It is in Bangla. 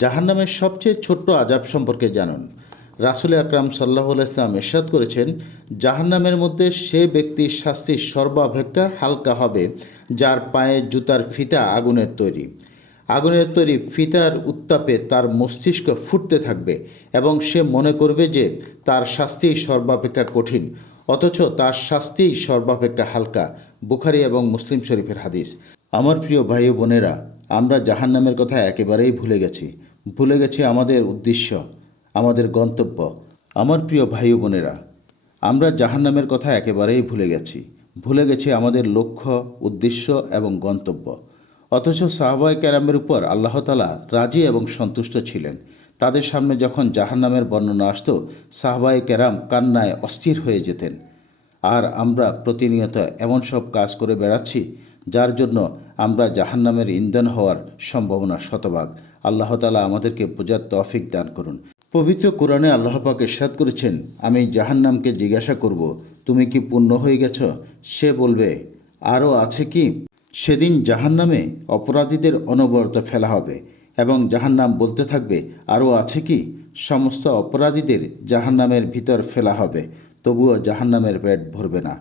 জাহান্নামের সবচেয়ে ছোট্ট আযাব সম্পর্কে জানুন। রাসূল আকরাম সাল্লাল্লাহু আলাইহি ওয়াসাল্লাম ইরশাদ করেছেন, জাহান্নামের মধ্যে সে ব্যক্তির শাস্তি সর্বাপেক্ষা হালকা হবে যার পায়ে জুতার ফিতা আগুনের তৈরি। আগুনের তৈরি ফিতার উত্তাপে তার মস্তিষ্ক ফুটতে থাকবে এবং সে মনে করবে যে তার শাস্তিই সর্বাপেক্ষা কঠিন, অথচ তার শাস্তিই সর্বাপেক্ষা হালকা। বুখারী এবং মুসলিম শরীফের হাদিস। আমার প্রিয় ভাই ও বোনেরা, আমরা জাহান্নামের কথা একেবারেই ভুলে গেছি আমাদের উদ্দেশ্য, আমাদের গন্তব্য। আমার প্রিয় ভাই ও বোনেরা, আমরা জাহান্নামের কথা একেবারেই ভুলে গেছি আমাদের লক্ষ্য, উদ্দেশ্য এবং গন্তব্য। অথচ সাহাবায়ে কেরামের উপর আল্লাহ তাআলা রাজি এবং সন্তুষ্ট ছিলেন। তাদের সামনে যখন জাহান্নামের বর্ণনা আসত, সাহাবায়ে কেরাম কান্নায় অস্থির হয়ে যেতেন। আর আমরা প্রতিনিয়ত এমন সব কাজ করে বেড়াচ্ছি যার জন্য আমরা জাহান্নামের ইন্ধন হওয়ার সম্ভাবনা শতভাগ। আল্লাহ তাআলা আমাদেরকে বোঝার তৌফিক দান করুন। পবিত্র কোরআনে আল্লাহ পাক ইরশাদ করেছেন, আমি জাহান্নামকে জিজ্ঞাসা করব, তুমি কি পূর্ণ হয়ে গেছ? সে বলবে, আরও আছে কি? সেদিন জাহান্নামে অপরাধীদের অনবরত ফেলা হবে এবং জাহান্নাম বলতে থাকবে, আরও আছে কি? সমস্ত অপরাধীদের জাহান্নামের ভিতর ফেলা হবে, তবুও জাহান্নামের পেট ভরবে না।